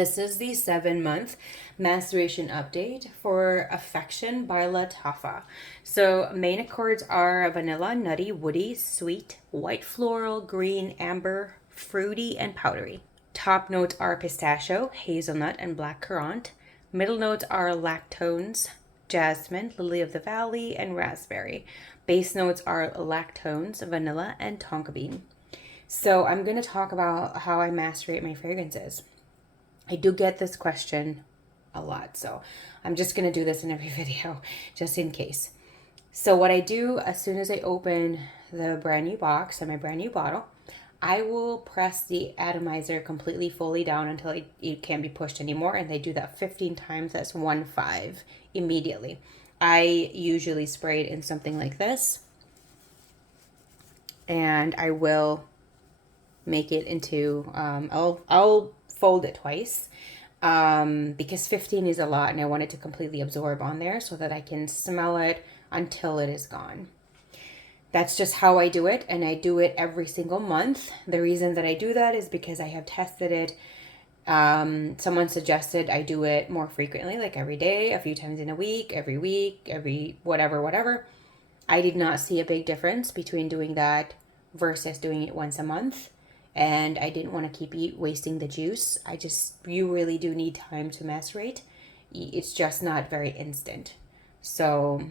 This is the 7-month maceration update for Affection by Lattafa. So main accords are vanilla, nutty, woody, sweet, white floral, green, amber, fruity, and powdery. Top notes are pistachio, hazelnut, and black currant. Middle notes are lactones, jasmine, lily of the valley, and raspberry. Base notes are lactones, vanilla, and tonka bean. So I'm going to talk about how I macerate my fragrances. I do get this question a lot, so I'm just going to do this in every video, just in case. So what I do as soon as I open the brand new box and my brand new bottle, I will press the atomizer completely fully down until it can't be pushed anymore, and they do that 15 times. That's 1-5 immediately. I usually spray it in something like this, and I will make it into, I'll fold it twice because 15 is a lot and I want it to completely absorb on there so that I can smell it until it is gone. That's just how I do it, and I do it every single month. The reason that I do that is because I have tested it. Someone suggested I do it more frequently, like every day, a few times in a week, every whatever. I did not see a big difference between doing that versus doing it once a month. And I didn't want to keep wasting the juice. You really do need time to macerate. It's just not very instant. So,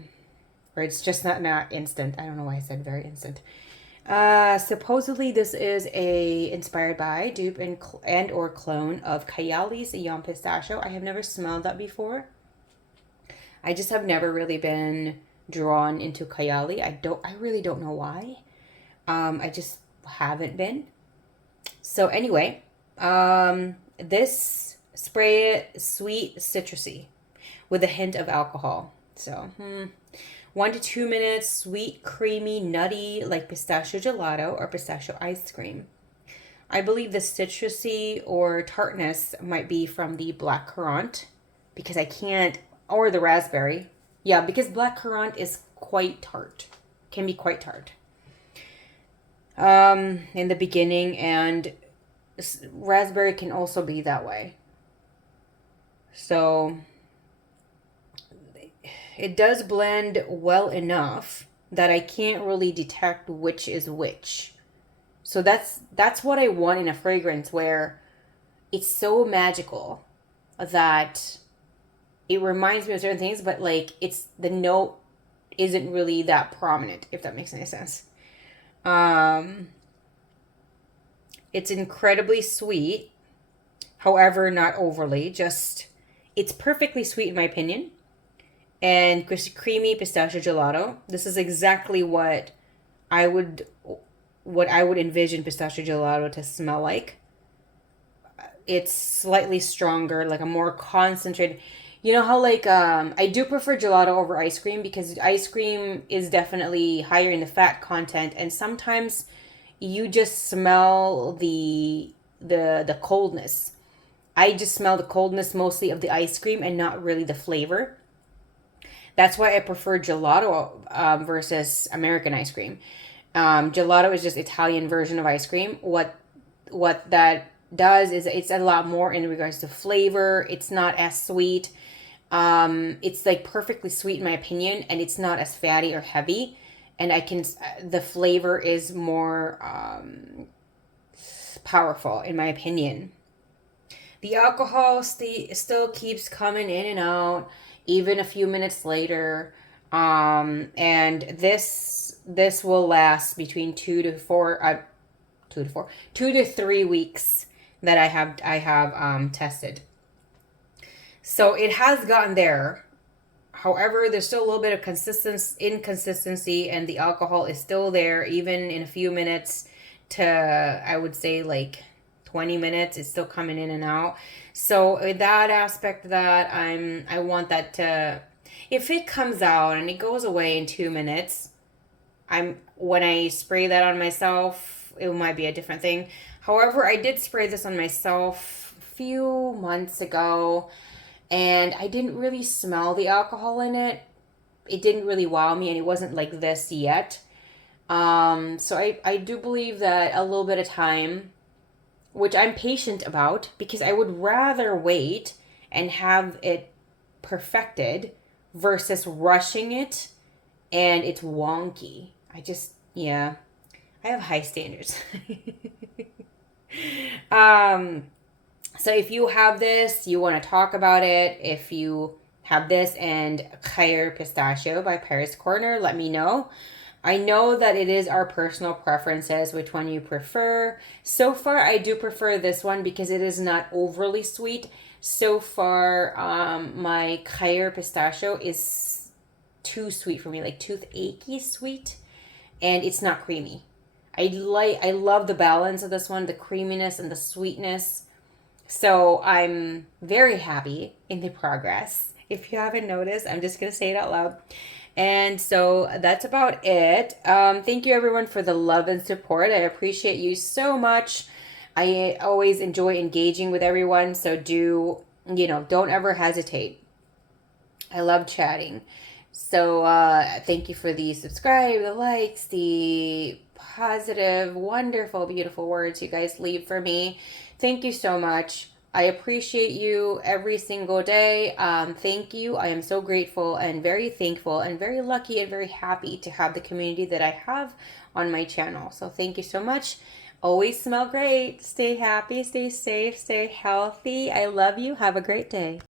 or it's just not instant. I don't know why I said very instant. Supposedly this is inspired by, dupe and or clone of Kayali's Yum Pistachio. I have never smelled that before. I just have never really been drawn into Kayali. I really don't know why. I just haven't been. So anyway, this spray it sweet citrusy with a hint of alcohol. So 1 to 2 minutes, sweet, creamy, nutty, like pistachio gelato or pistachio ice cream. I believe the citrusy or tartness might be from the black currant because or the raspberry. Yeah, because black currant is quite tart, can be quite tart. In the beginning, and raspberry can also be that way. So it does blend well enough that I can't really detect which is which. So that's what I want in a fragrance, where it's so magical that it reminds me of certain things, but like the note isn't really that prominent, if that makes any sense. It's incredibly sweet, however, not overly. It's perfectly sweet in my opinion. And creamy pistachio gelato. This is exactly what I would envision pistachio gelato to smell like. It's slightly stronger, like a more concentrated. You know how I do prefer gelato over ice cream because ice cream is definitely higher in the fat content, and sometimes you just smell the coldness. I just smell the coldness mostly of the ice cream and not really the flavor. That's why I prefer gelato versus American ice cream. Gelato is just Italian version of ice cream. What that does is it's a lot more in regards to flavor. It's not as sweet. It's like perfectly sweet in my opinion, and it's not as fatty or heavy. And the flavor is more powerful in my opinion. The alcohol still keeps coming in and out, even a few minutes later. And this will last between 2 to 3 weeks that I have tested. So it has gotten there. However, there's still a little bit of inconsistency, and the alcohol is still there, even in a few minutes to, I would say, like 20 minutes. It's still coming in and out. So that aspect that I want that to, if it comes out and it goes away in 2 minutes, when I spray that on myself, it might be a different thing. However, I did spray this on myself a few months ago, and I didn't really smell the alcohol in it. It didn't really wow me, and it wasn't like this yet. So I do believe that a little bit of time which I'm patient about because I would rather wait and have it perfected versus rushing it and it's wonky. Yeah, I have high standards. um, so if you have this, you want to talk about it. If you have this and Kayar Pistachio by Paris Corner, let me know. I know that it is our personal preferences, which one you prefer. So far, I do prefer this one because it is not overly sweet. So far, my Kayar Pistachio is too sweet for me, like toothache sweet, and it's not creamy. I love the balance of this one, the creaminess and the sweetness. So I'm very happy in the progress. If you haven't noticed, I'm just gonna say it out loud. And so that's about it. Thank you everyone for the love and support. I appreciate you so much. I always enjoy engaging with everyone. So don't ever hesitate. I love chatting. So thank you for the subscribe, the likes, the positive, wonderful, beautiful words you guys leave for me. Thank you so much. I appreciate you every single day. Thank you. I am so grateful and very thankful and very lucky and very happy to have the community that I have on my channel. So thank you so much. Always smell great. Stay happy, stay safe, stay healthy. I love you. Have a great day.